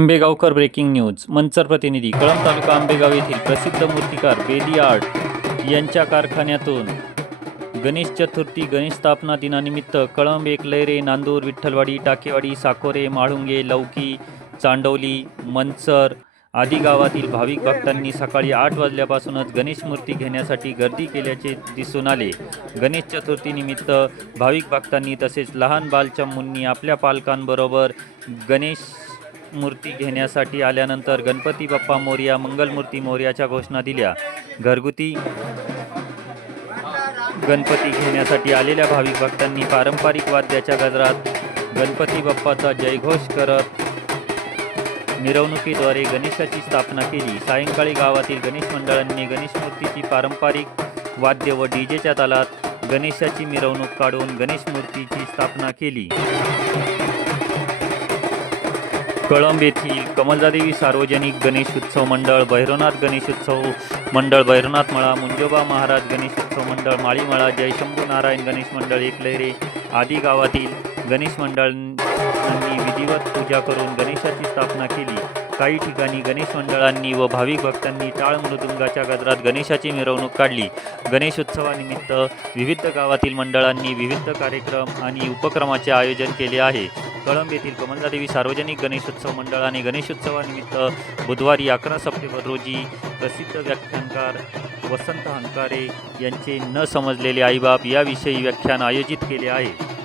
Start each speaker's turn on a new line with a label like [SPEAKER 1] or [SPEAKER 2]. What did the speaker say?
[SPEAKER 1] Ambegaonkar breaking news Manchar प्रतिनिधी कळंब तालुका आंबेगाव येथील प्रसिद्ध मूर्तिकार बेदी आर्ट यांच्या कारखान्यातून. गणेश चतुर्थी गणेश स्थापना दिनानिमित्त कळंब एकलैरे नांदूर विठ्ठलवाडी टाकेवाडी साकोरे माळुंगे लौकी चांडवली मंचर आदी गावातील भाविक भक्तांनी सकाळी आठ वाजल्यापासूनच गणेश मूर्ती घेण्यासाठी गर्दी केल्याचे दिसून आले. गणेश चतुर्थीनिमित्त भाविक भक्तांनी तसेच लहान बालचमूंनी आपल्या पालकांबरोबर गणेश मूर्ती घेण्यासाठी आल्यानंतर गणपती बाप्पा मोर्या मंगलमूर्ती मोर्याच्या घोषणा दिल्या. घरगुती गणपती घेण्यासाठी आलेल्या भाविक भक्तांनी पारंपरिक वाद्याच्या गजरात गणपती बाप्पाचा जयघोष करत मिरवणुकीद्वारे गणेशाची स्थापना केली. सायंकाळी गावातील गणेश मंडळांनी गणेश मूर्तीची पारंपरिक वाद्य व डीजेच्या तालात गणेशाची मिरवणूक काढून गणेश मूर्तीची स्थापना केली. कळंब येथील कमलदादेवी सार्वजनिक गणेश उत्सव मंडळ भैरवनाथ गणेश उत्सव मंडळ भैरवनाथ मळा मुंजोबा महाराज गणेश उत्सव मंडळ माळीमळा जयशंभू नारायण गणेश मंडळ एकलहरे आदी गावातील गणेश मंडळांनी विधिवत पूजा करून गणेशाची स्थापना केली. काही ठिकाणी गणेश मंडळांनी व भाविक भक्तांनी टाळ मृदुंगाच्या गजरात गणेशाची मिरवणूक काढली. गणेशोत्सवानिमित्त विविध गावातील मंडळांनी विविध कार्यक्रम आणि उपक्रमाचे आयोजन केले आहे. कळंब येथील कमलदादेवी सार्वजनिक गणेशोत्सव मंडळाने गणेशोत्सवानिमित्त बुधवारी अकरा सप्टेंबर रोजी प्रसिद्ध व्याख्यानकार वसंत हंकारे यांचे न समजलेले आईबाप याविषयी व्याख्यान आयोजित केले आहे.